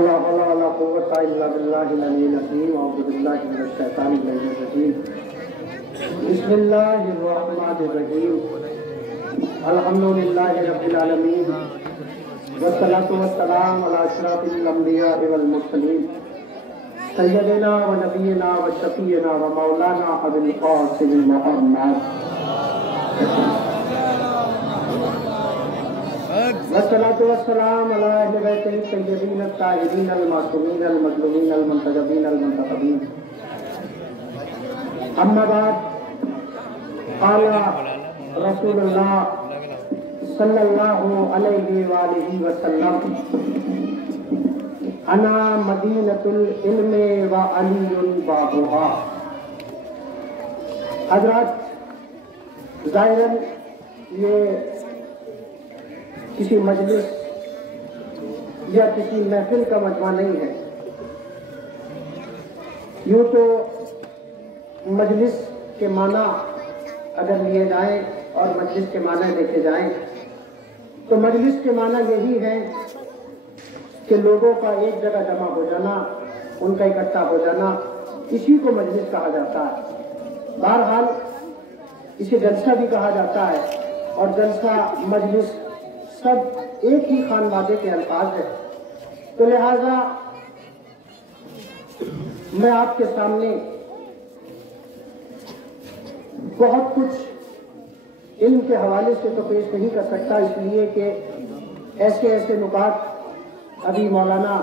لا حول ولا قوة إلا بالله العلي العظيم أعوذ بالله من الشيطان الرجيم بسم الله الرحمن الرحيم الحمد لله رب العالمين والصلاة والسلام على أشرف الأنبياء والمرسلين سيدنا ونبينا وشفيعنا ومولانا أبي القاسم محمد والصلاة والسلام على أهل بيته الطيبين الطاهرين المعصومين المظلومين المنتجبين المنتخبين أما بعد قال رسول الله صلى الله عليه وآله وسلم أنا مدينة العلم وعلي بابها. حضرات ظاہراً یہ کسی مجلس یا کسی محفل کا مجمع نہیں ہے. یوں تو مجلس کے معنی اگر لیے جائیں اور مجلس کے معنی دیکھے جائیں تو مجلس کے معنی یہی ہے کہ لوگوں کا ایک جگہ جمع ہو جانا، ان کا اکٹھا ہو جانا، اسی کو مجلس کہا جاتا ہے. بہرحال اسے جلسہ بھی کہا جاتا ہے اور جلسہ مجلس سب ایک ہی خانوادے کے الفاظ ہیں. تو لہذا میں آپ کے سامنے بہت کچھ علم کے حوالے سے تو پیش نہیں کر سکتا، اس لیے کہ ایسے نکات ابھی مولانا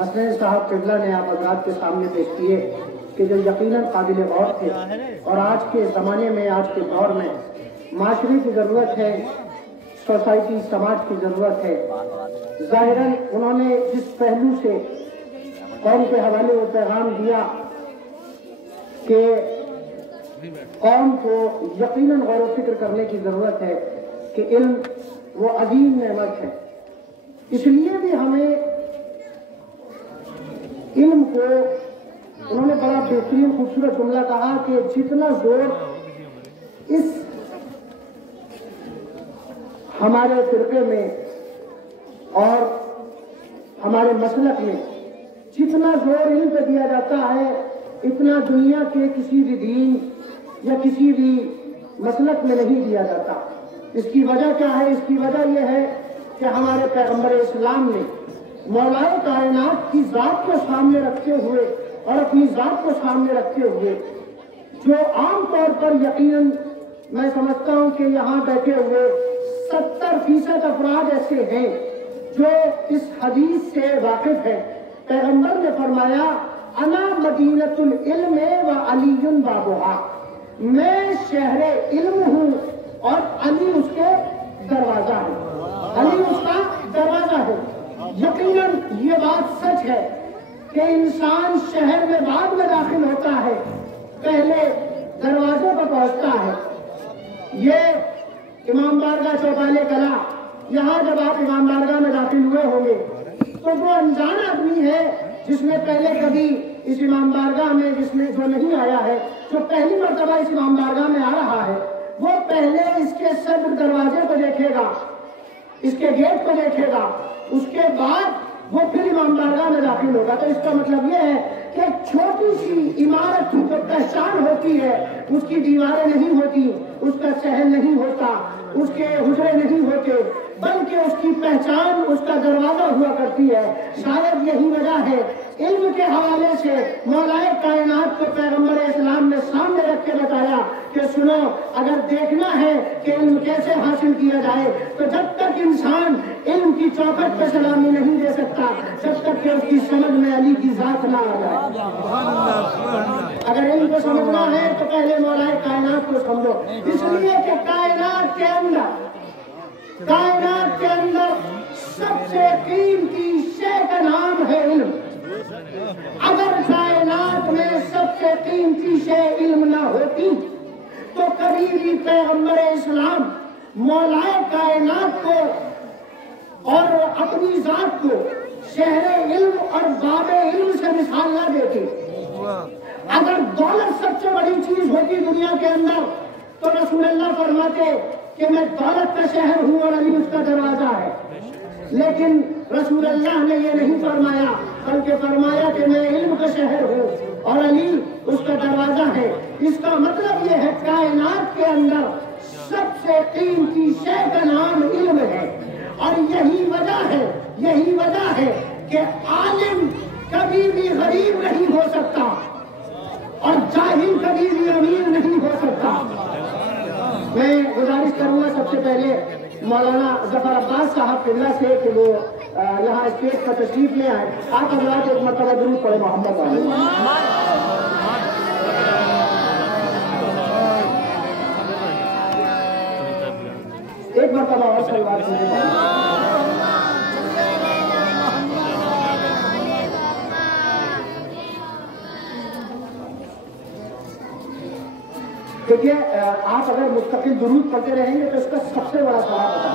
حسنین صاحب قبلہ نے آپ حضرات کے سامنے پیش کیے کہ جو یقیناً قابل غور تھے اور آج کے زمانے میں، آج کے دور میں معاشرے کی ضرورت ہے، سوسائٹی سماج کی ضرورت ہے. ظاہراً انہوں نے جس پہلو سے قوم کے حوالے وہ پیغام دیا کہ قوم کو یقیناً غور و فکر کرنے کی ضرورت ہے کہ علم وہ عظیم نعمت ہے. اس لیے بھی ہمیں علم کو انہوں نے بڑا بہترین خوبصورت جملہ کہا کہ جتنا زور اس ہمارے فرقے میں اور ہمارے مسلک میں جتنا زور علم پہ دیا جاتا ہے اتنا دنیا کے کسی بھی دین یا کسی بھی مسلک میں نہیں دیا جاتا. اس کی وجہ کیا ہے؟ اس کی وجہ یہ ہے کہ ہمارے پیغمبر اسلام نے مولائے کائنات کی ذات کو سامنے رکھتے ہوئے اور اپنی ذات کو سامنے رکھتے ہوئے جو عام طور پر یقیناً میں سمجھتا ہوں کہ یہاں بیٹھے ہوئے 70% افراد ایسے ہیں جو اس حدیث سے واقف ہیں. پیغمبر نے فرمایا انا مدینۃ العلم وعلی بابھا، میں شہر علم ہوں اور علی اس کے دروازہ ہے. علی اس کا دروازہ ہے. یقیناً یہ بات سچ ہے کہ انسان شہر میں بعد میں داخل ہوتا ہے، پہلے دروازے پر پہنچتا ہے. یہ امام بارگاہ چوپالے کلا، یہاں جب آپ امام بارگاہ میں داخل ہوئے ہوں گے تو جو انجان آدمی ہے جس نے پہلے کبھی اس امام بارگاہ میں جو نہیں آیا ہے، جو پہلی مرتبہ اس امام بارگاہ میں آ رہا ہے، وہ پہلے اس کے صدر دروازے کو دیکھے گا، اس کے گیٹ کو دیکھے گا، اس کے بعد وہ پھر امام بارگاہ میں داخل ہوگا. تو اس کا مطلب یہ ہے کہ چھوٹی سی عمارت کی جو پہچان ہوتی ہے اس کی دیواریں نہیں ہوتی، اس کا صحن نہیں ہوتا، اس کے حجرے نہیں ہوتے، بلکہ اس کی پہچان اس کا دروازہ ہوا کرتی ہے. شاید یہی وجہ ہے علم کے حوالے سے مولائے کائنات کو پیغمبر اسلام نے سامنے رکھ کے بتایا کہ سنو، اگر دیکھنا ہے کہ علم کیسے حاصل کیا جائے تو جب تک انسان علم کی چوکھٹ پہ سلامی نہیں دے سکتا جب تک کہ اس کی سمجھ میں علی کی ذات نہ آ جائے. اگر علم کو سمجھنا ہے تو پہلے مولائے کائنات کو سمجھو، اس لیے کہ کائنات کے اندر سب سے قیمتی شے کا نام ہے علم. اگر کائنات میں سب سے قیمتی شے علم نہ ہوتی تو کبھی بھی پیغمبر اسلام مولائے کائنات کو اور اپنی ذات کو شہر علم اور باب علم سے مثال نہ دیتی. اگر دولت سب سے بڑی چیز ہوتی دنیا کے اندر تو رسول اللہ فرماتے کہ میں دولت کا شہر ہوں اور علی اس کا دروازہ ہے. لیکن رسول اللہ نے یہ نہیں فرمایا فرمایا کہ میں علم کا شہر ہوں اور علی اس کا دروازہ ہے۔ اس کا مطلب یہ ہے کائنات کے اندر سب سے قیمتی شے کا نام علم ہے، اور یہی وجہ ہے کہ عالم کبھی بھی غریب نہیں ہو سکتا اور جاہل کبھی بھی امیر نہیں ہو سکتا۔ میں گزارش کروں گا سب سے پہلے مولانا ظفر عباس صاحب قبلہ سے کہ وہ یہاں اسٹیج پر تشریف لے آئے۔ آپ حضرات ایک مرتبہ درود پڑھیں محمد علیہ۔ ایک مرتبہ اور سلوات سنیں۔ دیکھیے آپ اگر مستقل درود پڑھتے رہیں گے تو اس کا سب سے بڑا ثواب ہوتا ہے۔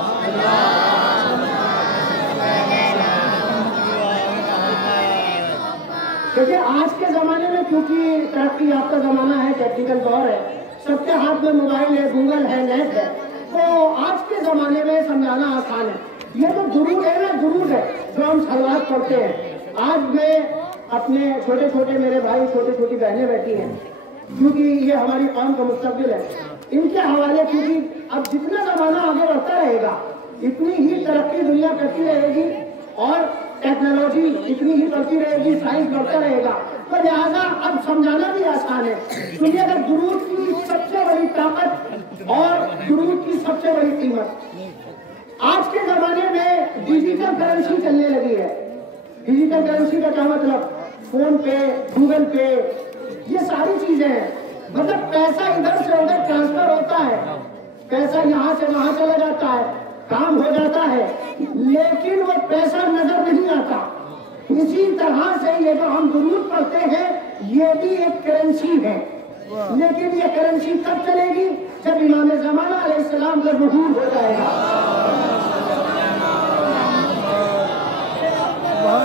دیکھیے آج کے زمانے میں کیونکہ ترقی یافتہ زمانہ ہے، ٹیکنیکل دور ہے، سب کے ہاتھ میں موبائل ہے، گوگل ہے، نیٹ ہے، تو آج کے زمانے میں سمجھانا آسان ہے۔ یہ تو درود ہے نا، درود ہے جو ہم صلوات پڑھتے ہیں۔ آج میں اپنے چھوٹے چھوٹے میرے بھائی، چھوٹی چھوٹی بہنیں بیٹھی ہیں، کیونکہ یہ ہماری قوم کا مستقبل ہے، ان کے حوالے کیونکہ اب جتنا زمانہ آگے بڑھتا رہے گا اتنی ہی ترقی دنیا کرتی رہے گی اور ٹیکنالوجی اتنی ہی بڑھتی رہے گی، سائنس بڑھتا رہے گا، تو لہٰذا اب سمجھانا بھی آسان ہے۔ سنیے اگر درود کی سب سے بڑی طاقت اور درود کی سب سے بڑی قیمت، آج کے زمانے میں ڈیجیٹل کرنسی چلنے لگی ہے۔ ڈیجیٹل کرنسی کا کیا مطلب؟ فون پے، گوگل پے، یہ ساری چیزیں ہیں، مطلب پیسہ ادھر سے ادھر ٹرانسفر ہوتا ہے، پیسہ یہاں سے وہاں چلا جاتا ہے، کام ہو جاتا ہے، لیکن وہ پیسہ نظر نہیں آتا۔ اسی طرح سے یہ جو ہم درود پڑھتے ہیں یہ بھی ایک کرنسی ہے، لیکن یہ کرنسی کب چلے گی؟ جب امام زمانہ علیہ السلام کا ظہور ہو جائے گا۔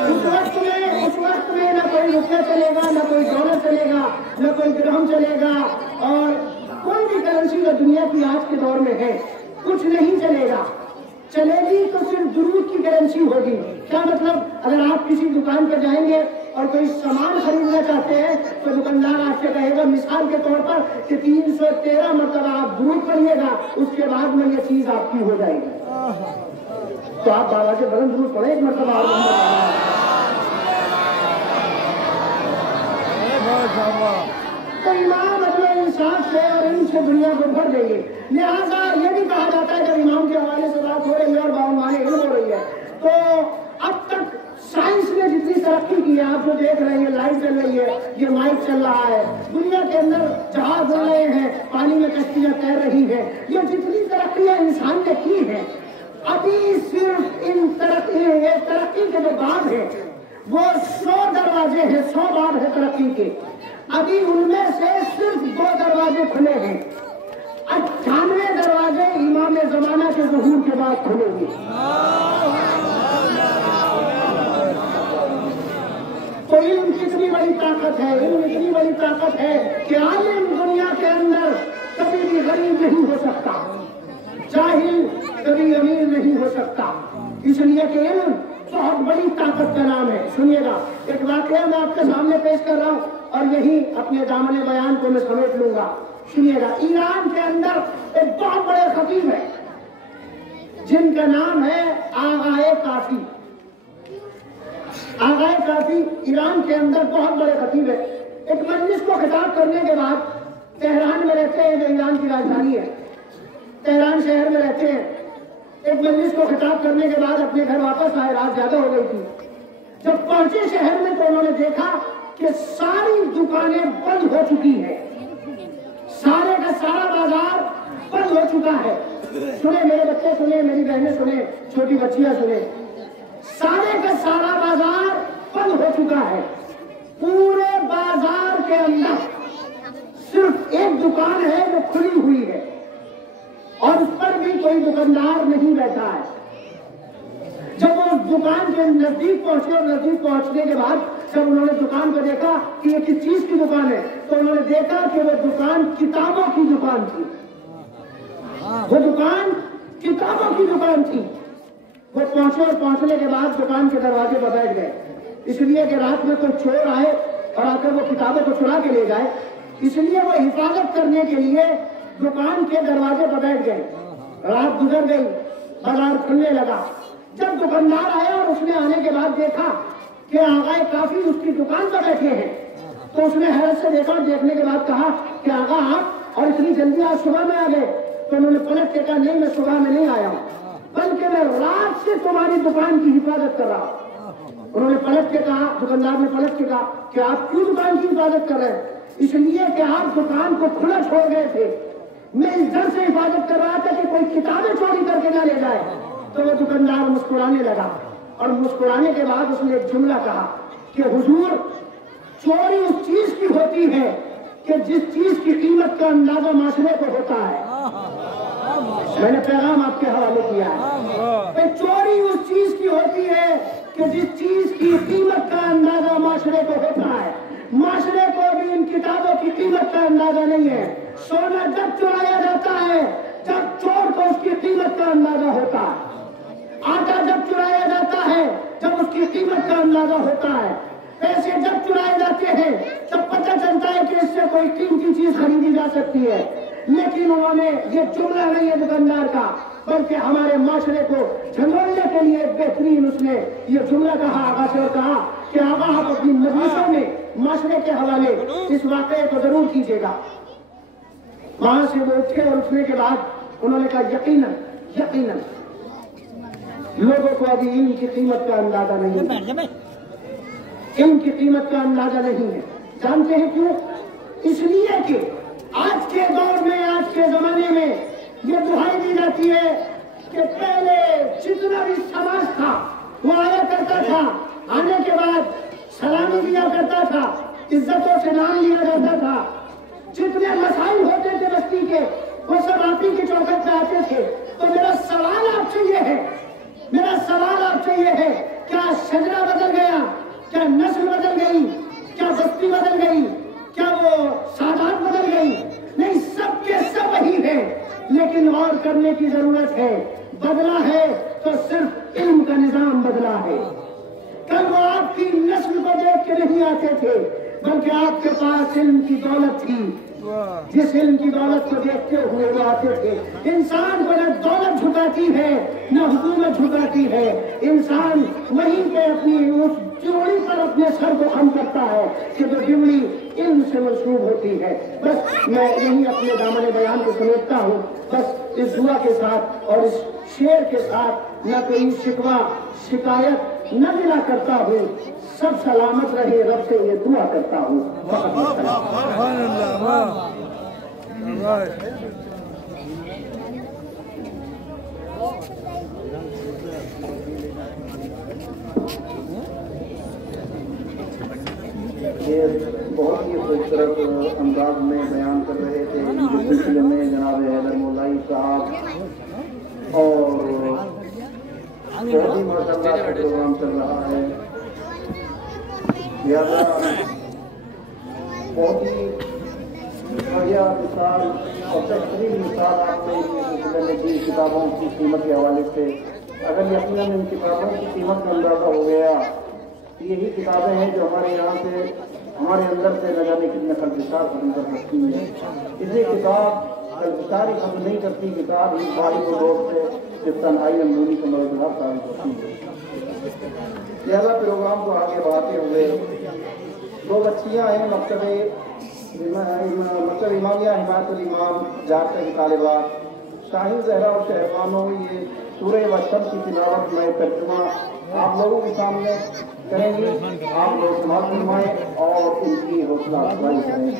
اس وقت میں نہ کوئی روپیہ چلے گا، نہ کوئی ڈالر چلے گا، نہ کوئی درہم چلے گا، اور کوئی بھی کرنسی جو دنیا کی آج کے دور میں ہے کچھ نہیں چلے گا۔ چلے گی تو صرف درود کی کرنسی ہوگی۔ کیا مطلب؟ اگر آپ کسی دکان پہ جائیں گے اور کوئی سامان خریدنا چاہتے ہیں تو دکاندار آپ سے کہے گا مثال کے طور پر کہ 313 مرتبہ آپ درود پڑھیے گا، اس کے بعد میں یہ چیز آپ کی ہو جائے گی۔ تو آپ بابا سے بلند درود پڑھیں ایک مرتبہ۔ تو امام اپنے انصاف سے اور ان سے دنیا کو بھر دیں گے۔ لہٰذا یہ بھی کہا جاتا ہے جب امام کے حوالے سے بات ہو رہی ہے اور باعنوان علم ہو رہی ہے، تو اب تک سائنس نے جتنی ترقی کی ہے، آپ جو دیکھ رہے ہیں لائٹ چل رہی ہے، یہ مائک چل رہا ہے، دنیا کے اندر جہاز اڑ رہے ہیں، پانی میں کشتیاں تیر رہی ہیں، یہ جتنی ترقیاں انسان نے کی ہیں، ابھی صرف ان ترقی کے جو باب ہیں وہ 100 دروازے ہیں، 100 باب ہیں ترقی کے، ابھی ان میں سے صرف 2 دروازے کھلے ہیں، 98 دروازے امام زمانہ کے ظہور کے بعد کھلیں گے۔ تو علم کتنی بڑی طاقت ہے، علم اتنی بڑی طاقت ہے کہ عالم دنیا کے اندر کبھی بھی غریب نہیں ہو سکتا، جاہل کبھی امیر نہیں ہو سکتا، اس لیے کہ علم بہت بڑی طاقت کا نام ہے۔ سنیے گا ایک واقعہ میں آپ کے سامنے پیش کر رہا ہوں اور یہی اپنے دامن بیان کو میں سمیٹ لوں گا۔ سنیے گا، ایران کے اندر ایک بہت بڑے خطیب ہے جن کا نام ہے آغائے کافی۔ آغائے کافی ایران کے اندر بہت بڑے خطیب ہے۔ ایک مجلس کو خطاب کرنے کے بعد تہران میں رہتے ہیں جو ایران کی راجدھانی ہے، تہران شہر میں رہتے ہیں، ایک مجلس کو خطاب کرنے کے بعد اپنے گھر واپس آئے، رات زیادہ ہو گئی تھی۔ جب پہنچے شہر میں تو انہوں نے دیکھا کہ ساری دکانیں بند ہو چکی ہیں، سارے کا سارا بازار بند ہو چکا ہے۔ سنیں میرے بچے، سنیں میری بہنیں، سنیں چھوٹی بچیاں سنیں، سارے کا سارا بازار بند ہو چکا ہے۔ پورے بازار کے اندر صرف ایک دکان ہے جو کھلی ہوئی ہے اور اس پر بھی کوئی دکاندار نہیں بیٹھا ہے۔ جب وہ اس دکان کے نزدیک پہنچے اور نزدیک پہنچنے کے بعد جب انہوں نے دکان کو دیکھا کہ یہ کس چیز کی دکان ہے تو انہوں نے دیکھا کہ وہ دکان کتابوں کی دکان تھی، وہ دکان کتابوں کی دکان تھی۔ وہ پہنچے اور پہنچنے کے بعد دکان کے دروازے پر بیٹھ گئے इसलिए कि रात में कोई चोर आए और आकर वो किताबों को चुरा के ले जाए, इसलिए वो हिफाजत करने के लिए दुकान के दरवाजे पर बैठ गए। रात गुजर गई, बाजार खुलने लगा। जब दुकानदार आया और उसने आने के बाद देखा कि आगा काफी उसकी दुकान पर बैठे हैं, तो उसने हैरत से देखा और देखने के बाद कहा कि आगा आप और इतनी जल्दी आज सुबह में आ गए? तो उन्होंने पलट के कहा, नहीं मैं सुबह में नहीं आया हूँ, बल्कि मैं रात से तुम्हारी दुकान की हिफाजत कर रहा हूँ। उन्होंने पलट के कहा, दुकानदार ने पलट के कहा कि आप क्यों दुकान की हिफाजत कर रहे हैं? इसलिए कि आप दुकान को खुला छोड़ गए थे, मैं इस डर से हिफाजत कर रहा था कि कोई किताबें चोरी करके ना ले जाए। तो वो दुकानदार मुस्कुराने लगा और मुस्कुराने के बाद उसने एक जुमला कहा कि हुजूर, चोरी उस चीज की होती है कि जिस चीज की कीमत का अंदाजा माशरे को होता है। मैंने पैगाम आपके हवाले किया है। चोरी उस चीज की होती है कि जिस चीज की कीमत का अंदाजा माशरे को होता है। माशरे को भी इन किताबों की कीमत का अंदाजा नहीं है। सोना जब चुराया जाता है जब चोर को उसकी कीमत का अंदाजा होता है। आटा जब चुराया जाता है जब उसकी कीमत का अंदाजा होता है। पैसे जब चुराए जाते हैं तब पता चलता है कि इससे कोई कीमती चीज खरीदी जा सकती है। लेकिन उन्होंने ये जुमला नहीं है दुकानदार का, बल्कि हमारे माशरे को झंझोड़ने के लिए बेहतरीन उसने ये जुमला कहा आगा से और कहा कि आगा आप अपनी मजलिसों में माशरे के हवाले इस वाकये को जरूर कीजिएगा। वहां से वो उठे और उठने के बाद उन्होंने कहा यकीनन यकीनन लोगों को अभी इल्म की कीमत का अंदाजा नहीं है, इल्म की कीमत का अंदाजा नहीं है। जानते हैं क्यों? इसलिए कि आज के दौर में, आज के जमाने में ये दुहाई दी जाती है कि पहले जितना भी समाज था वो आया करता था, आने के बाद सलामी दिया करता था, इज्जतों से नाम लिया जाता था। जितने मसाइल होते थे बस्ती के वो सब आप ही की चौखट पे आते थे। तो मेरा सवाल आपसे ये है, मेरा सवाल आपसे ये है, क्या शजरा बदल गया? क्या नस्ल बदल गई? क्या बस्ती बदल गई? क्या वो सादात बदल गई? नहीं, सब के सब वही है, लेकिन और करने की जरूरत है। बदला है तो सिर्फ इल्म का निजाम बदला है। कल वो आपकी नस्ल को देख के नहीं आते थे, बल्कि आपके पास इल्म की दौलत थी। जिस इल्म की दौलत को देखते हुए वो आते थे। इंसान को न दौलत झुकाती है न हुकूमत झुकाती है। इंसान वहीं पे अपनी उस ड्योढ़ी पर अपने सर को खम करता है कि जो ड्योढ़ी इल्म से मंसूब होती है। बस मैं यही अपने दामन बयान को समेटता हूँ, बस इस दुआ के साथ और इस शेर के साथ न कोई शिकवा शिकायत न मिला करता हूँ। सब सलामत रहे, रब से ये दुआ करता हूँ। ये बहुत ही खूबसूरत अंदाज में बयान कर रहे थे इस सिलसिले में जनाब हैदर मौलाई साहब, और बहुत ही माशाअल्लाह का प्रोग्राम चल रहा है। लिहाजा बहुत ही बढ़िया मिसाल और बेहतरीन मिसाल आपने इस सिलसिले में दी किताबों की कीमत के हवाले से। अगर यकीनन इन किताबों की कीमत का अंदाजा हो गया, यही किताबें हैं जो हमारे यहाँ से, हमारे अंदर से न जाने कितने खलबिशार खत्म कर सकती है। इसे किताब खलबिशार ही खत्म नहीं करती, किताब ही बारी को रोड से तन्हाई अंदरूनी का मददगार साबित होती है। लिहाजा प्रोग्राम को आगे बढ़ाते हुए दो बच्चियाँ हैं मकतब इमामिया हिमायतुल इमाम जारका की तालिबात शाहीन जहरा और शहबानो, ये सूरह वशम की तिलावत में तर्जुमा आप लोगों के सामने करेंगे। आप लोग समाज फरमाएं और उनकी हौसला अफजाई करें।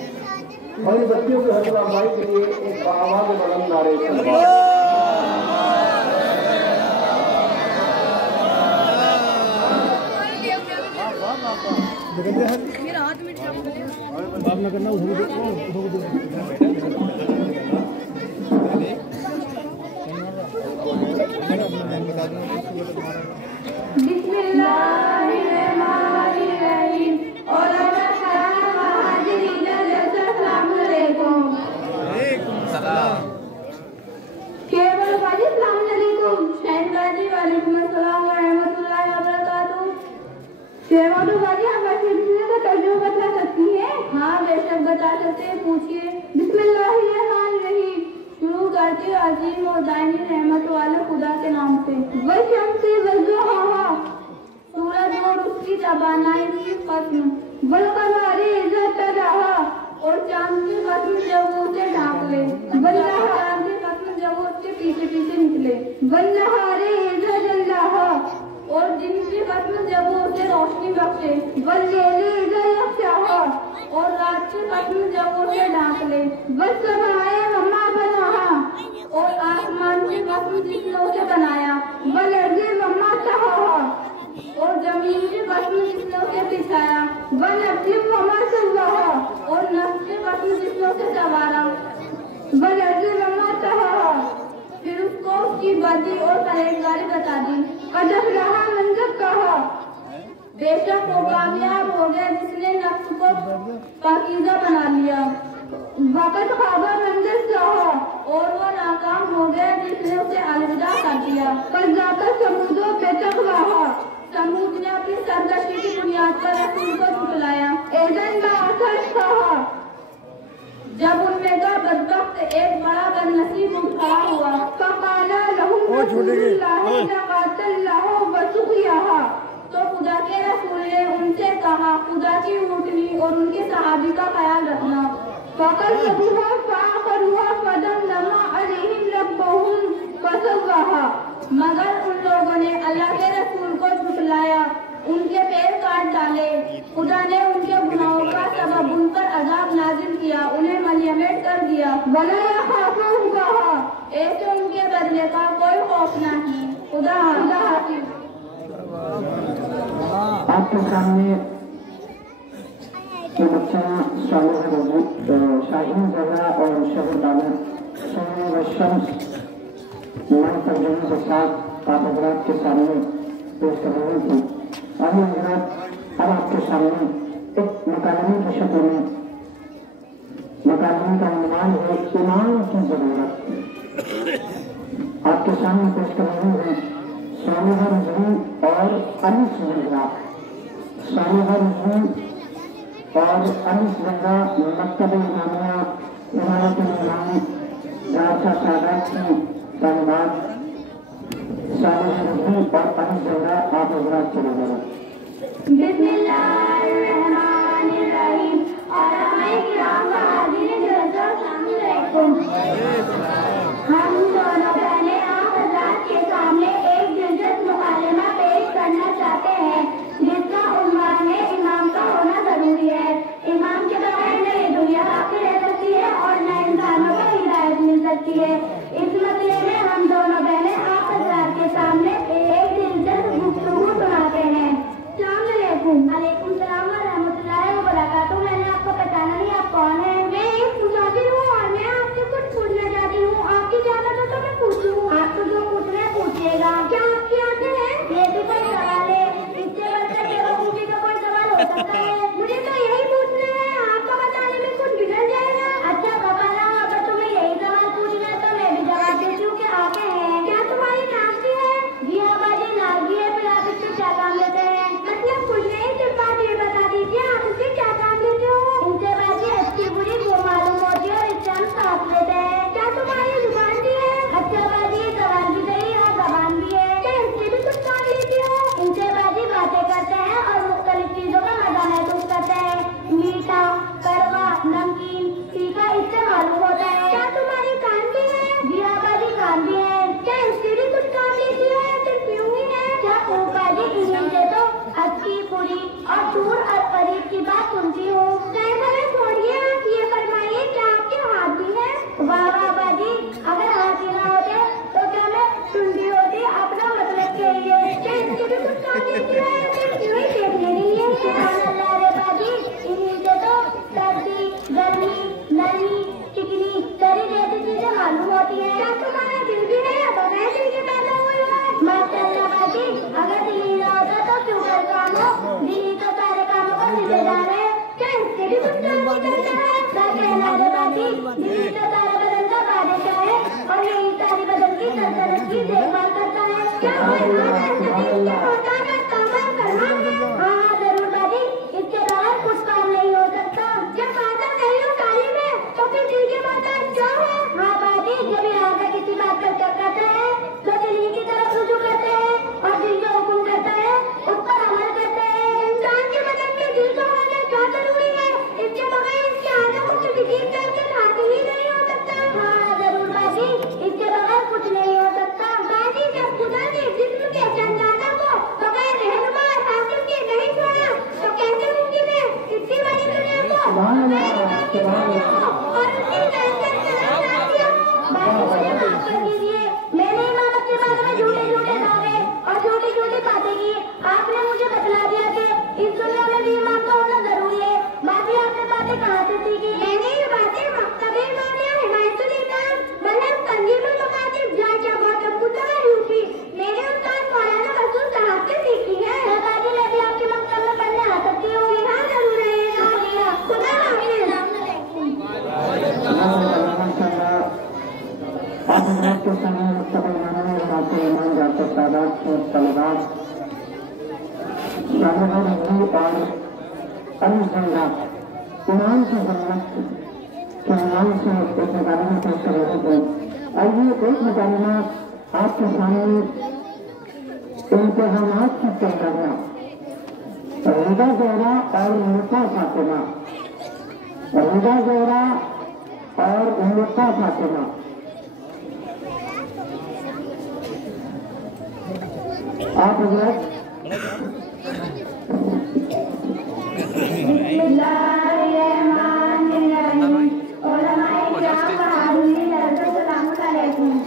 और इन बच्चियों की हौसला अफजाई के लिए एक आवाज़ बुलंद नारे तकबीर। मेरा हाथ में बात ना करना बिस्मिल्लाहिर्रहमानिर्रहीम और केवल अस्सलाम वालेकुम शहनवाजी वालेकुम अस्सलाम व रहमतुल्लाहि व बरकातहू। बाजी हमारे सिलसिले का तर्जुमा बता सकती हैं? हाँ बेशक बता सकते हैं, पूछिए। बिस्मिल्लाहिर्रहमानिर्रहीम। शुरू करती हूँ अजीम और दायमी रहमत वाले खुदा के नाम से। वशम्सी वज़ुहाहा, सूरज और उसकी तबानाई की कसम, वलक़मरी इज़ा तलाहा, और चांद की कसम जब वो उसे ढांक ले, वल्लाह, चांद की कसम जब वो उसके पीछे पीछे निकले, वल्नहारी इज़ा जल्लाहा, और दिन की कसम जब वो उसे रोशनी बख्शे, वल्लैली इज़ा यग़शाहा, और रात की कसम जब वो उसे ढांक ले, वस्समाए वमा बनाहा, और आसमान की कसम जिसने उसे बनाया, वलर्ज़ि वमा तहाहा, और जमीन की कसम जिसने उसे बिछाया, वनफ्सि वमा सव्वाहा, और नफ्स की कसम जिसने उसे संवारा, वलर्ज़ि वमा तहाहा। फिर उसको उसकी बदी और परहेजगारी बता दी। क़द अफ़लहा मन ज़क्काहा, बेशक वो कामयाब हो गया जिसने नफ्स को पाकीज़ा बना लिया। वक़द ख़ाबा मन दस्साहा, और वो नाकाम हो गया जिसने उसे अलविदा कर दिया। क़द ज़ाक़ा समूद बेतक़वाहा, समूद ने अपनी सरकशी की बुनियाद पर रसूल को झुठलाया। एज़न बाअसरहा, जब उनमें का बदबख्त एक बड़ा बदनसीब उठ खड़ा हुआ। फ़क़ाला लहुम रसूलुल्लाहि लक़ातल्लाहु वसुक़ियाहा, तो खुदा के रसूल ने उनसे कहा खुदा की ऊँटनी और उनके सहाबी का ख्याल रखना। फ़क़ज़्ज़बूहा फ़अक़रूहा फ़दमदमा अलैहिम रब्बुहुम फ़सव्वाहा, मगर उन लोगों ने अल्लाह के रसूल को झुठलाया, उनके पैर काट डाले। खुदा ने उनके गुनाहों का सबब उन पर अज़ाब नाज़िल किया, उन्हें मलियामेट कर दिया। वला यख़ाफ़ू उक़बाहा, ऐसे उनके बदले का कोई खौफ नहीं। खुदा हाफ़िज़। आपके सामने ये बच्चा शाहीन ज़रा और शहरदाना सोने व शम्स नए तर्जुमे के साथ आप हज़रात के सामने पेश कर रही थी। आइए हज़रात, अब आपके सामने एक मकालमे की शक्ल में, मकालमे का उन्वान है ईमान की ज़रूरत, आपके सामने पेश कर रही है सालिहा रिज़वी और अनीस ज़हरा। सालिहा रिज़वी और अनीस ज़हरा मकतब इमामिया इमारत इमाम राजा सादात की तालिबात। सालिहा रिज़वी और अनीस ज़हरा आप हज़रात चले जाएं। बिस्मिल्लाहिर्रहमानिर्रहीम। और हमारे किराम व हाज़िरीन जज़्बा अस्सलामु अलैकुम। हम दोनों बहनें आप हज़रात के सामने एक दिलचस्प मुकालमा पेश करना चाहते हैं जिसका उन्वान है इमाम का होना जरूरी है। इमाम के बगैर न ये दुनिया बाकी रह सकती है और न इंसानों को हिदायत मिल सकती है। इस मसले में हम दोनों बहनें आप हज़रात के सामने एक दिलचस्प गुफ्तगू सुनाते हैं। अस्सलामु अलैकुम। वालेकुम सलाम व रहमतुल्लाहि व बरकातुहू। मैंने आपको पहचाना नहीं, आप कौन हैं? मैं एक मुसाफिर हूँ और मैं आपसे कुछ पूछना चाहती हूँ। आपकी इजाज़त हो तो मैं पूछूँ? आपको जो पूछना है पूछिएगा। क्या आपकी आंखें हैं? ये भी कोई सवाल है? इससे बढ़कर बेवकूफ़ी का कोई सवाल हो सकता है? मुझे तो यही पूछना है, आपको बताने में कुछ बिगड़ जाएगा। अच्छा बकाला, अगर तुम्हें यही सवाल पूछना है तो मैं भी जवाब देती हूँ कि आंखें हैं। क्या तुम्हारी नाक भी है? जी हाँ बाजी, नाक भी है। फिर आप इससे क्या काम लेते हैं? मतलब कुछ नहीं, सिर्फ बात ये बता दीजिए आप इससे क्या काम लेते हो? इनसे बाजी अच्छी बुरी वो मालूम होती है और इससे हम साथ लेते हैं। क्या तुम्हारी जुबान भी है? अच्छा बाजी, जबान भी सही और जबान भी है। क्या इससे भी कुछ काम लेती हो? इनसे बाजी बातें करते हैं और मुख्तलिफ चीजों का मजा महसूस करते हैं। मीठा, कड़वा, नमकीन, तीखा इससे मालूम होता है। क्या तुम्हारे कान भी है? जी हाँ बाजी, कान भी है। क्या इससे भी कुछ काम लेती हो या सिर्फ यूं ही है? क्या बाजी इन्हीं से तो अच्छी बुरी और दूर और करीब की बात सुनती हूँ। छोड़िए, आप ये फरमाइए क्या आपके हाथ भी है? वाह वाह बाजी, अगर हाथ ही ना होते तो क्या मैं सुंडी होती अपना मतलब के लिए। क्या इसके भी कुछ काम लेती है या सिर्फ यूं ही देखने के लिए? सुभान अल्लाह रे बाजी, इन्हीं से तो सर्दी, गर्मी, नमी, चिकनी, तरी जैसी चीजें मालूम होती हैं। क्या तुम्हारा दिल भी है या बगैर दिल के पैदा हुए हो? माशाअल्लाह बाजी, अगर दिल ही ना होता तो क्यों कर काम हो? दिल ही तो सारे कामों का जिम्मेदार है। क्या इससे भी कुछ काम करता है? क्या कहना रे बाजी, दिल ही तो सारे बदन का बादशाह है और यही सारी बदन की सल्तनत की देखभाल करता है। क्या कोई हाथ ऐसा भी होता है? हाँ हाँ जरूर बाजी, سبحان اللہ سبحان اللہ اور اسی بہن کا سلام چاہتی ہوں. باقی مجھے معاف کر دیجیے. میں نے امامت کے بارے میں جھوٹے دعوے اور چھوٹی باتیں کی. آپ نے مجھے بتلا دیا کہ اس دنیا میں بھی امام کا ہونا ضروری ہے. باقی آپ نے باتیں کہاں سے سیکھی؟ میں نے یہ باتیں مکتبے امام یا حمایت الاسلام مطلب تنظیم المکاتب جامعہ محترمہ یوپی میرے استاد مولانا مسعود صاحب سے سیکھی ہے. باجی میں بھی آپ کے مکتب میں پڑھنے آ سکتی ہوں. ہاں ضرور رہے گا. خدا حافظ. آپ حضرات کے سامنے مکتبہ امامیہ جماعت ایمان جاتے تعداد سے طلبات شاہدہ رضی اور الزندہ ایمان کی ضرورت کے عنوان سے ایک مکالمہ پیش کر رہے تھے. آئیے ایک مکالمہ آپ کے سامنے امتحانات کی تیاریاں رضا زہرا اور ملکہ فاطمہ رضا زہرا اور ملکہ فاطمہ. آپ حضرت بسم اللہ الرحمن الرحیم. علماء کرام حاضرین السلام علیکم.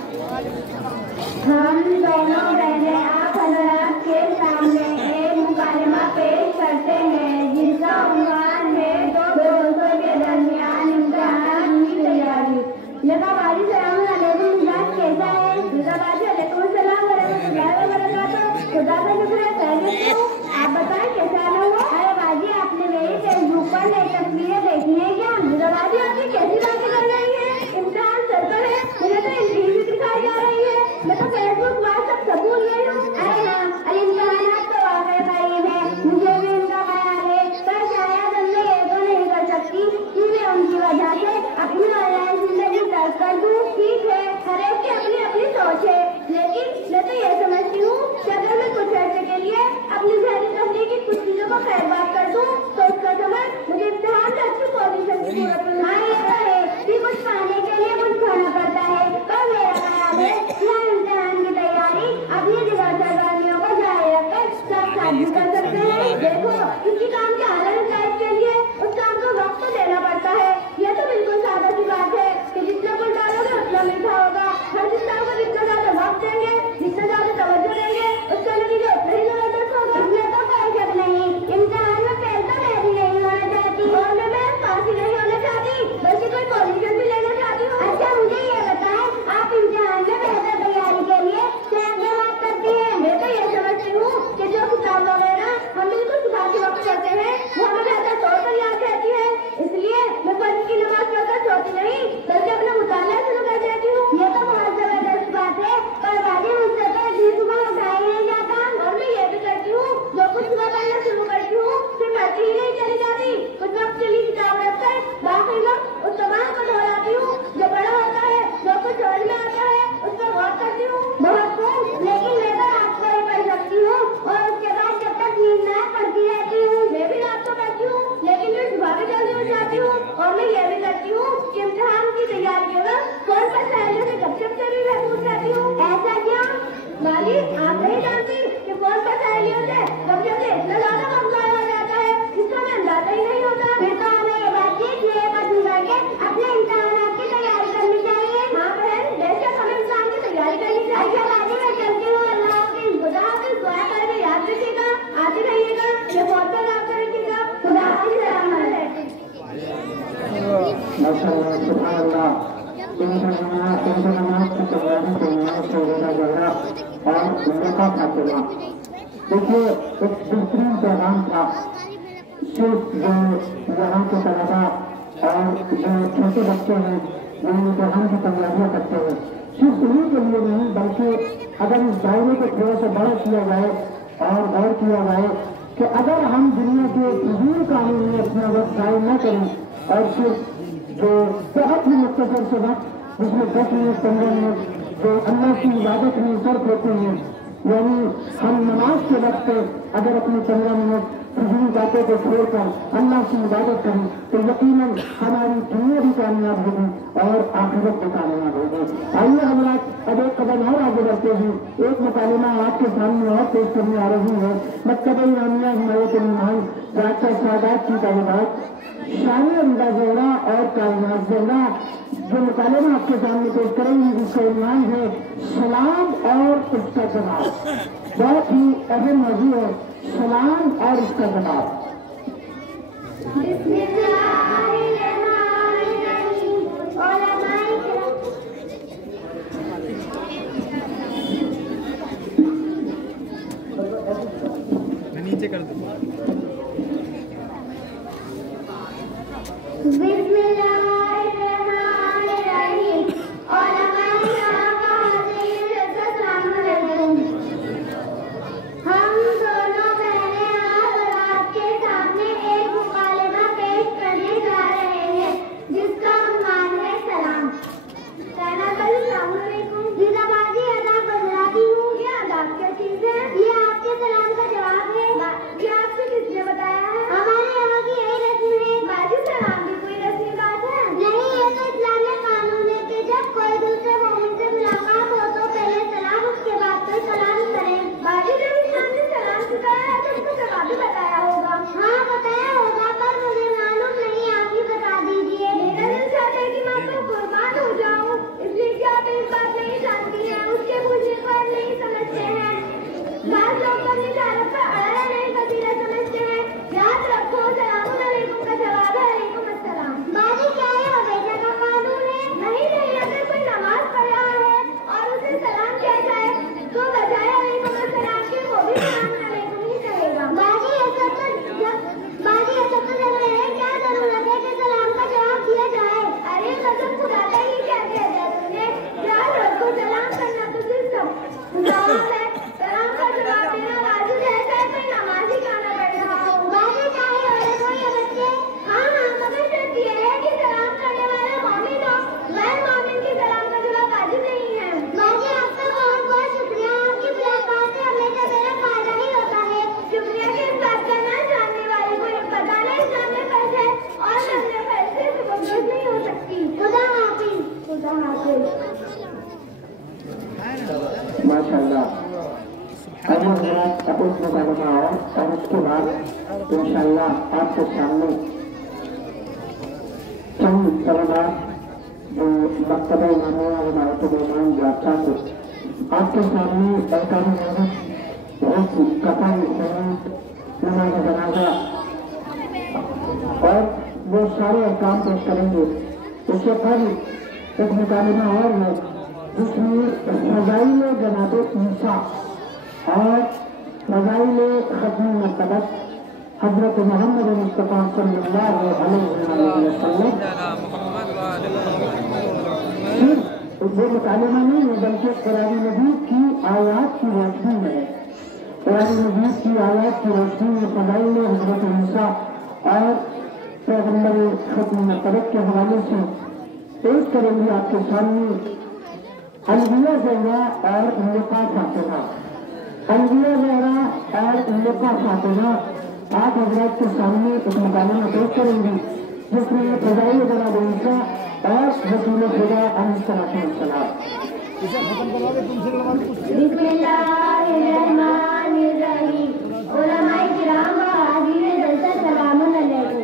ہم دونوں بہنیں آپ حضرات کے سامنے ایک مکالمہ پیش کرتے ہیں جس کا عنوان ہے دو دوستوں کے درمیان امتحان کی تیاری. لگا باجی السلام علیکم. مزاج کیسا ہے؟ لگا باجی علیکم السلام ورحمۃ اللہ وبرکاتہ. خدا کا شکر ہے خیریت ہوں. آپ بتائیں کیسا نہ ہوا؟ ارے باجی آپ نے میری فیس بک پر نئی تصویریں دیکھی ہیں کیا؟ لگا باجی آپ کی کیسی باتیں کر رہی ہیں؟ امتحان سر پر ہے. مجھے تو انگلش دکھائی جا رہی ہے. میں تو فیس بک واٹس سب بھول گئی ہوں. ارے ہاں امتحانات تو واقعی قریب ہے. مجھے بھی ان کا خیال ہے پر شاید ہم نے یہ تو نہیں کر سکتی کہ میں ان کی وجہ سے اپنی آن لائن زندگی ترک کر دوں. ٹھیک ہے ہر ایک کی اپنی اپنی سوچ ہے لیکن میں تو یہ سمجھتی ہوں کہ اگر میں کچھ عرصے کے لیے اپنی ذہنی تفریح کی کچھ چیزوں کو خیر بات کر دوں تو اس کا سمجھ مجھے امتحان سے اچھی پوزیشن کی ضرورت ہے. ہاں یہ تو ہے کہ کچھ پانے کے لیے کچھ کھانا پڑتا ہے پر میرا خیال ہے کہ ہم امتحان کی تیاری اپنی دیگر سرگرمیوں کو جاری رکھ کر سب ساتھ بھی کر سکتے ہیں. دیکھو کسی کام کے اعلیٰ نتائج کے لیے اس کام کو وقت تو دینا پڑتا ہے. یہ تو بالکل سادہ سی بات ہے کہ جتنا کچھ ڈالو گے اتنا میٹھا ہوگا. ہر انسان کو جتنا زیادہ وقت دیں گے جتنا زیادہ توجہ دیں گے اس کا نتیجہ اتنا ہی زبردست ہوگا. اس میں تو کوئی شک نہیں. امتحان میں فیل تو میں بھی نہیں ہونا چاہتی اور میں پاس ہی نہیں ہونا چاہتی بلکہ کوئی پوزیشن بھی لینا چاہتی ہوں. اچھا مجھے یہ بتائیں آپ امتحان میں بہتر تیاری کے لیے کیا اقدامات کرتی ہیں؟ میں تو یہ سمجھتی ہوں کہ جو کتاب وغیرہ ہم بالکل صبح کے وقت پڑھتے ہیں وہ ہمیں بہتر طور پر یاد رہتی ہے. اس لیے میں فجر کی نماز پڑھ کر سوتی نہیں بلکہ اپنا مطالعہ شروع کر دیتی ہوں. یہ تو بہت زبردست بات ہے پر باجی مجھ سے تو اتنی صبح اٹھا ہی نہیں جاتا. اور میں یہ بھی کرتی ہوں جو کچھ صبح پڑھنا شروع کرتی ہوں پھر پڑھتی ہی نہیں چلی جاتی. کچھ وقت کے لیے کتاب رکھ کر باقی وقت اس زبان کو دہراتی ہوں. جو پڑھا ہوتا ہے جو کچھ سمجھ میں آتا ہے اس پر غور کرتی ہوں. بہت خوب لیکن میں تو رات کو ہی پڑھ سکتی ہوں اور اس کے بعد جب تک نیند نہ پڑھتی رہتی ہوں. میں بھی رات کو پڑھتی ہوں لیکن پھر صبح بھی جلدی اٹھ جاتی ہوں. اور میں یہ بھی کرتی ہوں کہ امتحان کی تیاری کے وقت فون پر سہیلیوں سے گپ شپ سے بھی محفوظ رہتی ہوں. ایسا کیا باجی آپ نہیں جانتی کہ فون پر سہیلیوں سے گپ شپ سے اتنا زیادہ وقت ضائع ہو جاتا ہے جس کا میں اندازہ ہی نہیں ہوتا. پھر تو ہمیں یہ بات چیت میرے پسند کر کے اپنے امتحانات کی تیاری کرنی چاہیے. ہاں بہن بے شک ہمیں امتحان کی تیاری کرنی چاہیے. باجی میں چلتی ہوں. اللہ حافظ. خدا حافظ. دعا کر کے یاد رکھیے گا آتے رہیے گا. یہ بہت بڑا آپ رکھیے گا. خدا حافظ. السلام علیکم. ماشاء اللہ سبحان اللہ. امتحانات کی تیاری کے عنوان سے رضا زہرا اور ملکہ فاطمہ. دیکھیے ایک بہترین پیغام تھا. صرف جو یہاں کے طلبا اور جو چھوٹے بچے ہیں جو امتحان کی تیاریاں کرتے ہیں صرف انہیں کے لیے نہیں بلکہ اگر اس دائرے کو تھوڑا سا بڑا کیا جائے اور غور کیا جائے کہ اگر ہم دنیا کے فضول کاموں میں اپنا وقت ضائع نہ کریں اور صرف جو بہت ہی مختصر سے وقت جس میں 10 منٹ 15 منٹ جو اللہ کی عبادت میں صرف ہوتے ہیں یعنی ہم نماز کے وقت پہ اگر اپنے 15 منٹ فضول باتیں کو چھوڑ کر اللہ کی عبادت کریں تو یقیناً ہماری دنیا بھی کامیاب ہوگی اور آخرت بھی کامیاب ہوگی۔ آئیے حضرات اب ایک قدم اور آگے بڑھتے ہیں، ایک مکالمہ آپ کے سامنے اور پیش کرنے آ رہی ہے۔ مکتبہ امامیہ حمایت ایمان ڈاکٹر سعادات کی طالبات شان رضا زہرا اور کائنات زہرا جو مکالمہ آپ کے سامنے پیش کریں گی جس کا عنوان ہے سلام اور اس کا جواب۔ بہت ہی اہم موضوع ہے، سلام اور اس کا جواب۔ بسم اللہ الرحمن الرحیم۔ علماء میں نیچے کر دوں۔ بسم اللہ الرحمن الرحیم۔ علماء کرام حاضرین السلام علیکم۔ ہم دونوں بہنیں آپ کے سامنے ایک مکالمہ پیش کرنے جا رہے ہیں جس کا عنوان ہے سلام۔ السلام علیکم۔ جزابازی ادا بجراتی ہوں، یہ آداب کیا چیز ہے؟ یہ آپ کے سلام کا جواب ہے۔ یہ آپ سے کس نے بتایا ہے؟ ہمارے یہاں کی یہی رسم ہے۔ باجی سلام بھی کوئی رسمی بات ہے؟ نہیں، یہ تو اسلام میں قانون ہے کہ جب کوئی دوسرے مومن سے ملاقات ہو تو پہلے سلام، اس کے بعد کوئی سلام کرے۔ باجی جب اسلام نے سلام سکھایا ہے تو اس کو جواب بھی بتایا ہوگا۔ ہاں بتایا ہوگا، پر مجھے معلوم نہیں، آپ ہی بتا دیجیے۔ میرا دل چاہتا ہے کہ میں آپ کو قربان ہو جاؤں، اس لیے کہ آپ ایک بات نہیں جانتی ہیں، اس کے پوچھنے کو آپ نہیں سمجھتے ہیں۔ بعض لوگ اپنی تعریف پر اڑا نہیں قصیدہ سمجھتے ہیں۔ یاد رکھو، سلام علیکم کا جواب ہے علیکم السلام۔ باجی کیا یہ ہمیشہ کا قانون ہے؟ نہیں، اگر کوئی نماز پڑھ رہا ہے اور اسے سلام کیا جائے تو بجائے علیکم السلام کے وہ بھی سلام علیکم ہی کہے گا۔ باجی ایسا تو لگ رہا ہے، کیا ضرورت ہے کہ سلام کا جواب دیا جائے؟ ارے قسم خدا کا ہی کیا کہہ دیا تم نے؟ یاد رکھو، سلام کرنا تو صرف جواب ہے، سلام کا جواب دینا واجب ہے، چاہے کوئی نماز ہی کھانا پڑ رہا ہو۔ باجی چاہے عورت ہو یا بچے؟ ہاں، مگر شرط یہ ہے کہ سلام کرنے والا مومن ہو، غیر مومن کی سلام کا جواب واجب نہیں ہے۔ باجی آپ کا بہت بہت شکریہ، آپ کی ملاقات سے ہمیشہ میرا فائدہ ہی ہوتا ہے۔ شکریہ کی اس بات کا نہ جاننے والے کو بتانا اسلام میں فرض ہے اور نظر فرض سے مقدس نہیں ہو سکتی۔ خدا حافظ۔ خدا حافظ۔ ماشاء اللہ۔ اب حضرات اپنے مکالمہ اور اس کے بعد انشاءاللہ آپ کے سامنے چند طلبات جو مکتبہ امامیہ حمایت ایمان جاتا کو آپ کے سامنے احکام بہت کفن نماز جنازہ اور وہ سارے احکام پیش کریں گے۔ اس سے پہلے ایک مکالمہ اور ہے جس میں فضائل جناب عیسیٰ اور فضائل ختم مرتبت حضرت محمد مصطفیٰ صلی اللہ علیہ وسلم صرف وہ مکالمہ نہیں ہے بلکہ قرآن مجید کی آیات کی روشنی ہے۔ قرآن مجید کی آیات کی روشنی میں فضائل حضرت عیسیٰ اور پیغمبر ختم مرتبت کے حوالے سے پیش کریں گے آپ کے سامنے انبیاء زہرا اور لقا فاطمہ۔ انبیاء زہرا اور لقا فاطمہ آپ حضرات کے سامنے ایک مکالمہ پیش کریں گی جس میں فضائل جناب عیسیٰ اور رسول خدا علیہ السلام۔ بسم اللہ الرحمن الرحیم۔ علماء کرام و حاضرین جلسہ سلام علیکم۔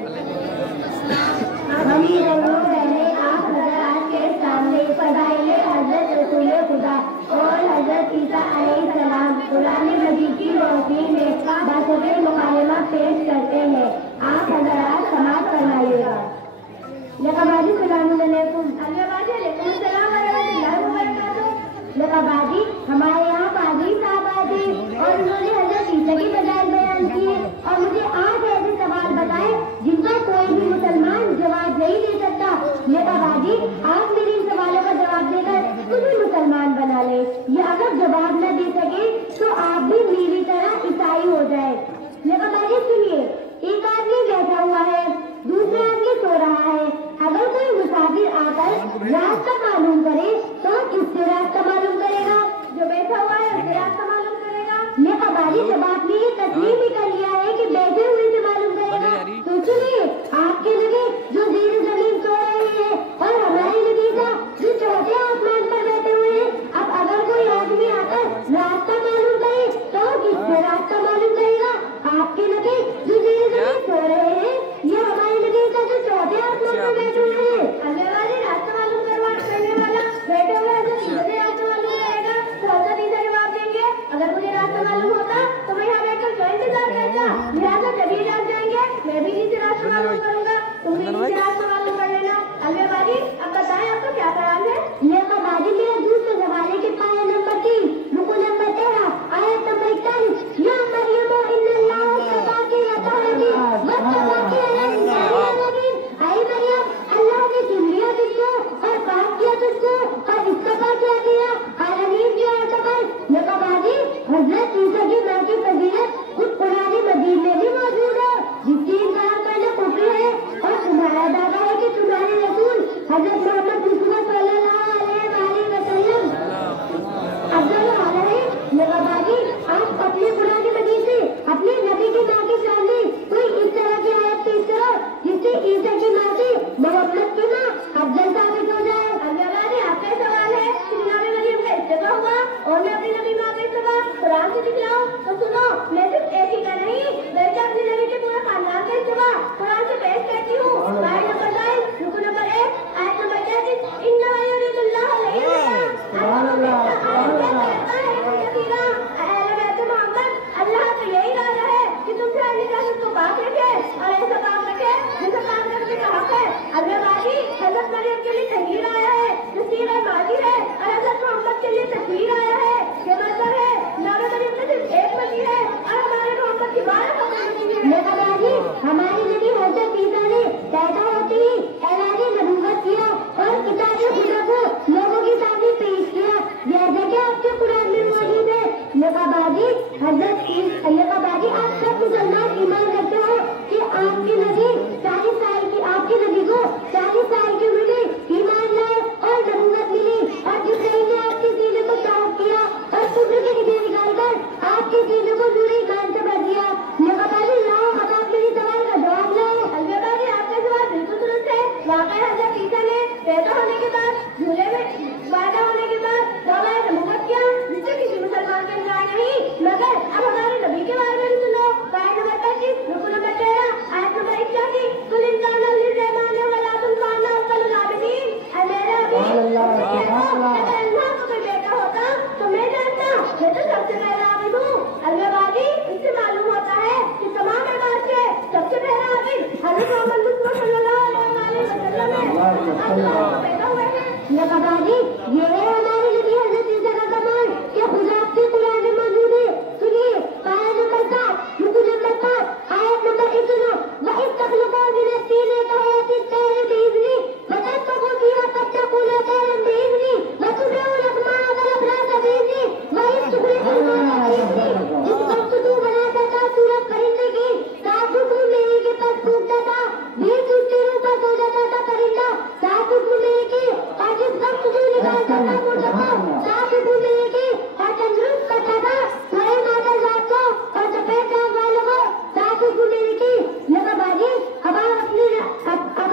ہم دونوں بہنیں آپ حضرات کے سامنے فضائل حضرت رسول خدا اور حضرت عیسیٰ علیہ السلام قرآن مجید کی روشنی میں باصبر مکالمہ پیش کرتے ہیں۔ آپ حضرات سماعت فرمائیے گا۔ لقبازی السلام علیکم۔ علیکم السلام ورحمۃ اللہ وبرکاتہ۔ لقبازی ہمارے یہاں پادری صاحب آئے اور انہوں نے حضرت عیسیٰ کی فضائل بیان کیے اور مجھے 8 ایسے سوال بتائے جن کا کوئی بھی مسلمان جواب نہیں دے سکتا۔ لقبازی آپ میرے ان سوالوں کا جواب دے کر مجھے مسلمان بنا لیں، یا اگر جواب نہ دے سکے تو آپ بھی میری طرح عیسائی ہو جائے۔ لقبازی سنیے، ایک آدمی بیٹھا ہوا ہے، دوسرا آدمی سو رہا ہے۔ اگر کوئی مسافر آ کر راستہ معلوم کرے تو کس سے راستہ معلوم کرے گا؟ جو بیٹھا ہوا ہے اس سے راستہ معلوم کرے گا۔ لقبازی جب آپ نے یہ تسلیم بھی کر لیا ہے کہ بیٹھے ہوئے سے معلوم کرے گا हज़रत मोहम्मद मुस्तफा सल्लल्लाहु अलैहि वसल्लम पैदा हुए हैं। लक़बाजी ये है हमारे नबी हज़रत ईसा का कमाल कि खुदा के कुरान में मौजूद है। सुनिए पारा नंबर 7 रुकू नंबर 5 आयत नंबर 109 व इस तखलुको मिन तीन तहयातिन तहर बीज़नी वतत्तक़ू फ़ीहा फत्तक़ूना तहरन बीज़नी वतुदऊल अकमा वल अबरास बीज़नी व इस तुखलिकुल मौता बीज़नी जिस वक्त तू बनाता था सूरत परिंदे की साथ हुक्म मेरे के पास फूकता था बीच उसके रूप पर सो जाता था परिंदा साथ हुक्म मेरे के और जिस वक्त तू निकालता था मोटा था साथ हुक्म मेरे के और तंदुरुस्त करता था सोए माता जात को और सफेद चाँद वालों को साथ हुक्म मेरे की। लक़बाजी अब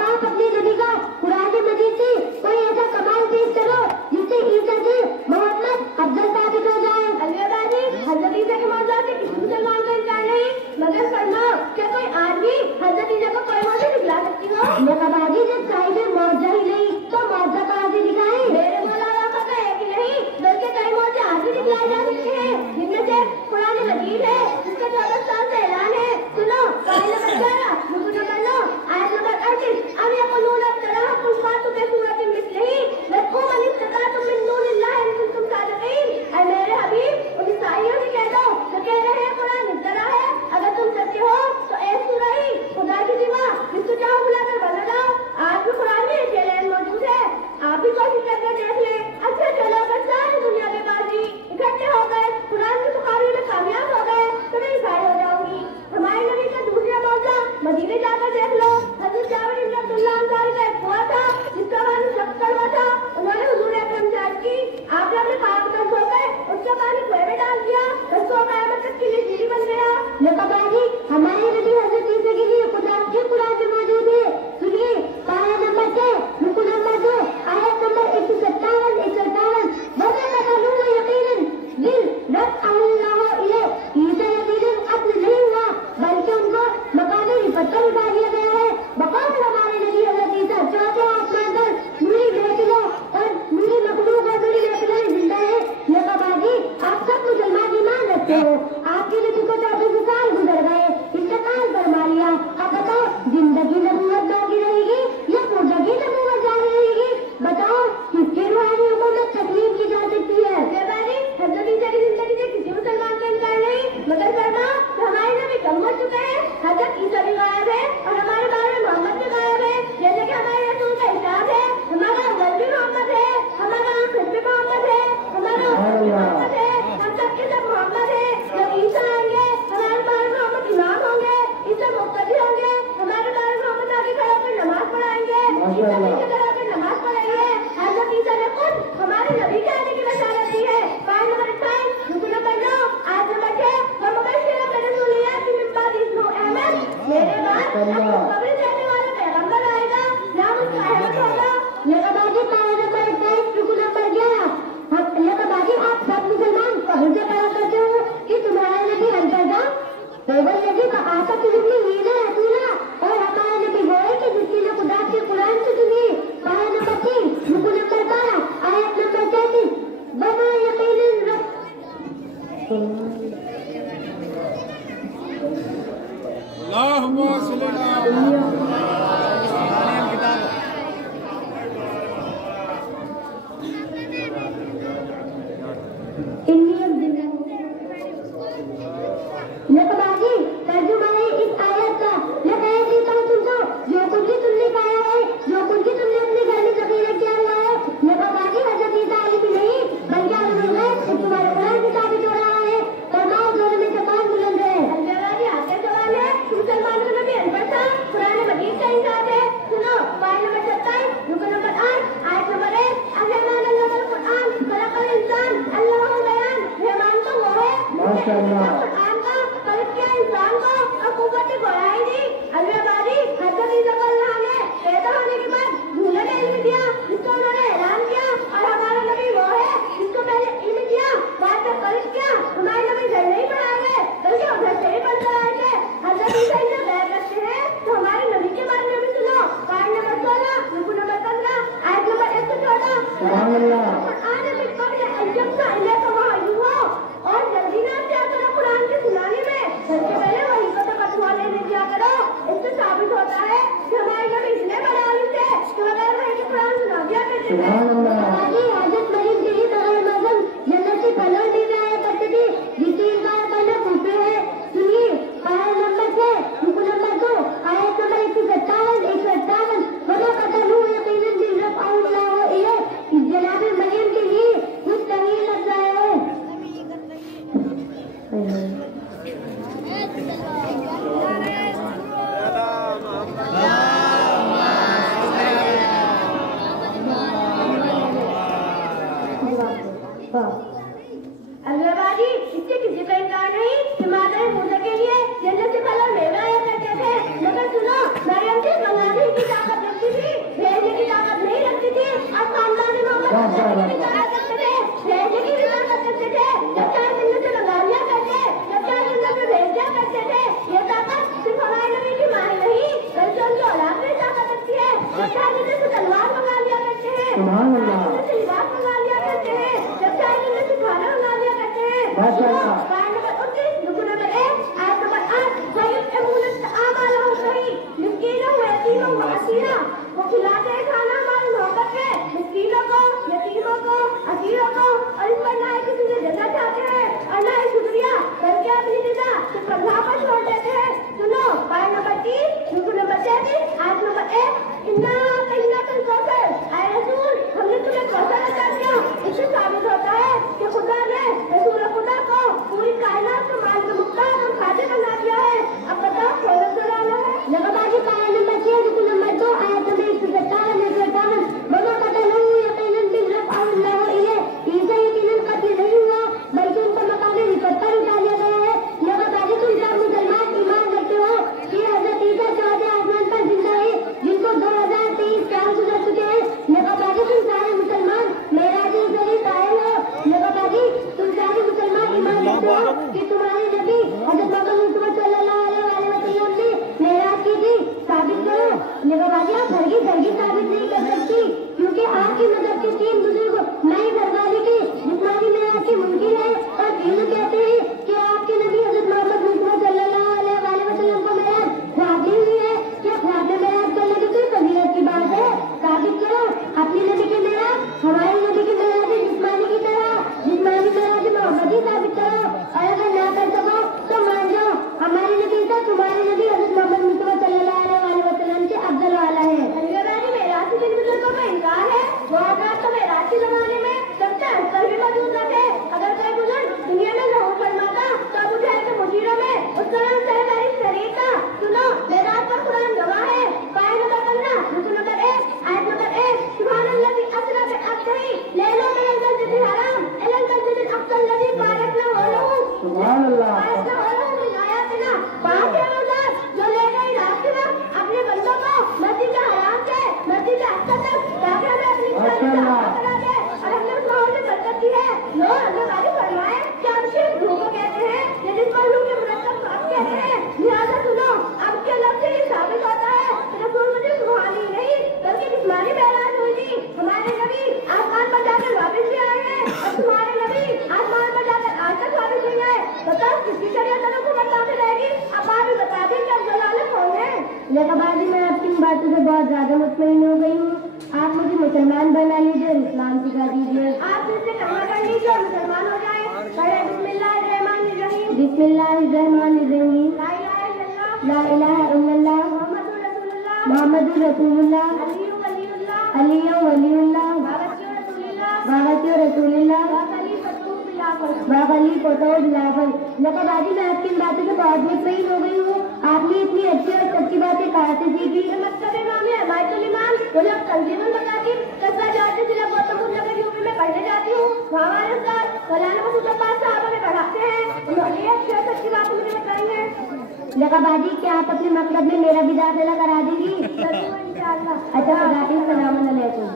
आप अपने नबी का कुरान मजीद से कोई ऐसा कमाल पेश करो जिससे ईसा से मोहम्मद अफजल साबित हो जाए। अलविदाजी हज़रत ईसा के मौजूद से किसी मुसलमान का इनकार नहीं, मगर फरमाओ क्या कोई आदमी हज़रत ईसा को कोई मौजूद दिखला सकती हो? लक़बाजी जब साहिब मौजूद ही नहीं तो मौजूद कहाँ से दिखाए? मेरे मौलाना का तो एक ही नहीं बल्कि कई मौजूद आज भी दिखलाए जा सकते हैं, जिनमें से कुरान मजीद है जिसका 14 साल से ऐलान है। सुनो आयत नंबर 11 रुकू नंबर 9 आयत नंबर 38 अब यक़ूलून तरह कुल फातु के सूरत मिस्लिही लक़ू मन इस्तताअतुम मिन दूनिल्लाहि इन कुंतुम सादिक़ीन। ऐ मेरे हबीब उन ईसाइयों से कह दो जो कह रहे हैं कुरान इस तरह है, अगर तुम सच्चे हो तो एक सूरह ही खुदा की सिवा जिसको चाहो बुलाकर बना लाओ। आज भी कुरान में ये चैलेंज मौजूद है, आप भी कोशिश करके देख लें। अच्छा चलो अगर सारी दुनिया के बाजी इकट्ठे हो गए कुरान की बुखारी में कामयाब हो गए तो मैं ईसाई हो जाऊंगी। हमारे नबी का दूसरा मौजा मदीने जाकर देख लो। हज़रत जाबिर इब्न अब्दुल्लाह अंसारी का एक हुआ था जिसका पानी सख्त कड़वा था। उन्होंने हुजूर अकरम से अर्ज़ की, आपने अपने पाप कर सो गए उसका पानी कुएं में डाल दिया, उसको क़यामत तक के लिए सीढ़ी बन गया। लक़बाजी हमारे नबी हज़रत ईसा के लिए खुदा के कुरान में मौजूद है। सुनिए पारा नंबर 6 रुकू नंबर 2 आयत नंबर 157 158 वज़ा तक़ल्लुम यक़ीनन दिल रब अल्लाह इले ईसा यक़ीनन अब्द नहीं हुआ बल्कि उनको मकाने रिफत पर उठा दिया गया है। बक़ौल हमारे नबी हज़रत ईसा चौथे आसमान पर नूरी महफिलों और नूरी मखलूक और नूरी महफिलें जिंदा है। लक़बाजी आप सब मुसलमान ईमान रखते हो, आपके नबी को 14 साल गुजर गए, इंतकाल फरमा लिया। अब बताओ जिंदगी नबूवत बाकी रहेगी या मुर्दगी नबूवत जारी रहेगी? बताओ किसके रूहानी हुकूमत तस्लीम की जा सकती है? हज़रत ईसा की जिंदगी से किसी मुसलमान का इनकार नहीं, मगर फरमाओ कि हमारे नबी कम हो चुके हैं, हज़रत ईसा भी गायब है और हमारे बारे में मोहम्मद भी गायब है। जैसे कि हमारे रसूल का इरशाद है, हमारा अव्वल भी मोहम्मद है, हमारा आखिर भी मोहम्मद है, हमारा आखिर भी मोहम्मद है, हम सबके सब मोहम्मद है। जब ईसा आएंगे हमारे बारे में मोहम्मद इमाम होंगे, ईसा मुक्तदी होंगे, हमारे बारे में मोहम्मद आगे खड़ा होकर नमाज पढ़ाएंगे, ईसा पीछे खड़ा होकर नमाज पढ़ाएंगे। हज़रत ईसा ने खुद हमारे नबी के आने की बशारत दी है। पारा नंबर 28 रुकू नंबर 9 आयत नंबर 6 व मुबश्शिरन बिरसूलिय्याति मिन बाद इस्मुहु अहमद। मेरे बाद खबर देने वाला पैगंबर आएगा, नाम उसका अहमद होगा। लक़बाजी पारा नंबर 28 रुकू नंबर 11 लक़बाजी आप सब मुसलमान कहीं से पढ़ा करते हो कि तुम्हारा नबी हरकर्दा केवल नबी का आका की जिंदगी हीना रसूला और हमारा नबी वो है कि जिसके लिए खुदा के कुरान से सुनिए। पारा नंबर 3 रुकू नंबर 12 आयत नंबर 33 वमा यक़ीनन रब अल्लाहुम्मा सल्ली अला लक़बाजी तर्जुमा है इस आयत का। हजरत मरीम के लिए जन्नत से फलों ले जाया करते थे, जिससे इनकार करना कुफर है। सुनिए आयत नंबर 6 रुकू नंबर 2 आयत नंबर 157 वमा कतलू यकीनन बिरफ़अल्लाह इलैह। इस जनाब मरियम के लिए कुछ तवील लग रहा है। अल्लाहबाजी इससे किसी का इनकार नहीं कि मादर मूसा के लिए जन्नत से फल और मेवा आया करते थे, मगर सुनो मरियम से मंगाने की ताकत रखती थी, भेजने की ताकत नहीं रखती थी। अब खानदान मोहम्मद करते थे, भेजने की भी ताकत रखते थे। जब चाहे जन्नत से मंगा लिया करते, जब चाहे जन्नत में भेज दिया करते थे। ये ताकत सिर्फ हमारे नबी की माँ नहीं बल्कि उनकी औलाद में ताकत रखती है। जब चाहे जन्नत से तलवार मंगा लिया करते हैं, जन्नत से लिबास मंगा लिया करते हैं, जब चाहे जन्नत से खाना मंगा लिया करते हैं। वो खिलाते हैं खाना हमारी मोहब्बत में मिस्कीनों को, यतीमों को, असीरों को, और इस पर ना ही किसी से जजा चाहते हैं और ना ही शुक्रिया बल्कि अपनी जजा सिर्फ अल्लाह पर छोड़ देते हैं। सुनो आयत नंबर 3 रुकू नंबर 33 आयत नंबर 1 इन्ना कहिना तुम कौशल आए रसूल हमने तुम्हें कौशल अता किया। इससे साबित होता है कि खुदा ने रसूल खुदा को पूरी कायनात का मालिक मुख्तार और खादिम बना दिया है। अब बताओ कौन सा डाला है? लगाबाजी आयत नंबर 6 रुकू नंबर 2 आयत नंबर 157 वमा कतलू यकीनन बिरफ़अल्लाह इलैह। ईसा यकीनन कत्ल नहीं हुआ बल्कि उनका मकाम रिफत पर उठा लिया गया है। लगाबाजी तुम सब मुसलमान ईमान रखते हो कि हजरत ईसा चौथे आसमान पर जिंदा है, जिनको 2023 साल गुजर चुके हैं। लगाबाजी तुम सारे मुसलमान मेराज शरीफ आए हो। लगाबाजी तुम सारे मुसलमान ईमान रखते हो कि तुम्हारे नबी हजरत मोहम्मद सल्लल्लाहु अलैहि वसल्लम ने मेराज की थी। साबित करो। लगाबाजी आप हरगिज़ साबित नहीं कर सकती क्योंकि आपकी मदद के 3 बुजुर्ग नई घरवाली की जिस्मानी मेराज की मुमकिन है और तीनों कहते हैं कि आपके नबी हजरत मोहम्मद सल्लल्लाहु अलैहि वसल्लम को मेराज ख्वाब नहीं हुई है। क्या ख्वाब में मेराज करने की कोई फजीलत की बात है? साबित करो। अपने नबी की मेराज हमारे नबी की मेराज जिस्मानी की तरह जिस्मानी मेराज मोहम्मद ही साबित करो और अगर ना कर सको तो मान जाओ हमारे नबी का तुम्हारे नबी हजरत मोहम्मद सल्लल्लाहु अलैहि वसल्लम से अफजल वाला है। मेराज के जिन बुजुर्गों का इनकार है वो हजरत तो मेराज के जमाने में सबसे अंतर भी मौजूद न थे। अगर कोई बुजुर्ग दुनिया में ज़हूर फरमाता तो अबू जहल के मुशीरों में उस तरह सहकारी शरीक था। सुनो मेराज पर कुरान गवाह है। आयत नंबर 15 रुकू नंबर 1 आयत नंबर 1 सुब्हानल्लाज़ी असरा बिअब्दिही लैला मिनल मस्जिदिल हराम इलल मस्जिदिल अक़सा लज़ी बारकना हौलहू सुब्हानल्लाह मिन आयातिना। पाक है वो ज़ात जो ले गई रात के वक्त अपने बंदों को मस्जिद हराम से मस्जिद अक़सा तक ताकि हमें अपनी बना दे और हमने उस माहौल में बरकत दी है। लो अल्लाह फरमाए कि हम सिर्फ धूप को कहते हैं या जिस पहलू के मुरक्कब को आप कहते हैं। लिहाजा सुनो अब के लफ्ज़ से ये साबित होता है कि रसूल मुझे रूहानी नहीं बल्कि जिस्मानी मेराज हुई थी। हमारे नबी आसमान पर जाकर वापस भी आए हैं और तुम्हारे नबी आसमान पर जाकर आज तक वापस नहीं आए। बताओ किसकी शरीयत हुकूमत बातें रहेगी? अब आप भी बता दें कि अफजल वाले कौन है? लगाबाजी मैं आपकी इन बातों से बहुत ज्यादा मुतमईन हो गई हूँ। आप मुझे मुसलमान बना लीजिए और इस्लाम सिखा दीजिए। आप मुझसे कलमा कर लीजिए और मुसलमान हो जाए। बिस्मिल्लाहिर्रहमानिर्रहीम बिस्मिल्लाहिर्रहमानिर्रहीम ला इलाहा इल्लल्लाह मुहम्मदुर रसूलुल्लाह अलिय्यु वलियुल्लाह बाबतियो रसूलुल्लाह बाबली फोटो बिलाफल। लगाबाजी मैं आपकी इन बातों से बहुत मुतमईन हो गई हूँ। आपने इतनी अच्छी और सच्ची बातें कहाँ से सीखी? मकतब इमाम है हमायतुल ईमान मुझे तंजीमुल मकातिब कस्बा जाते जिला गौतमबुद्ध नगर यूपी में पढ़ने जाती हूँ। वहाँ हमारे उस्ताद मौलाना मसूद अब्बास साहब हमें पढ़ाते हैं। उन्होंने अच्छी और सच्ची बातें मुझे बताई हैं। लगाबाजी क्या आप अपने मकतब में मेरा भी दाखिला करा देंगी? इंशाअल्लाह। अच्छा, सलाम अलैकुम।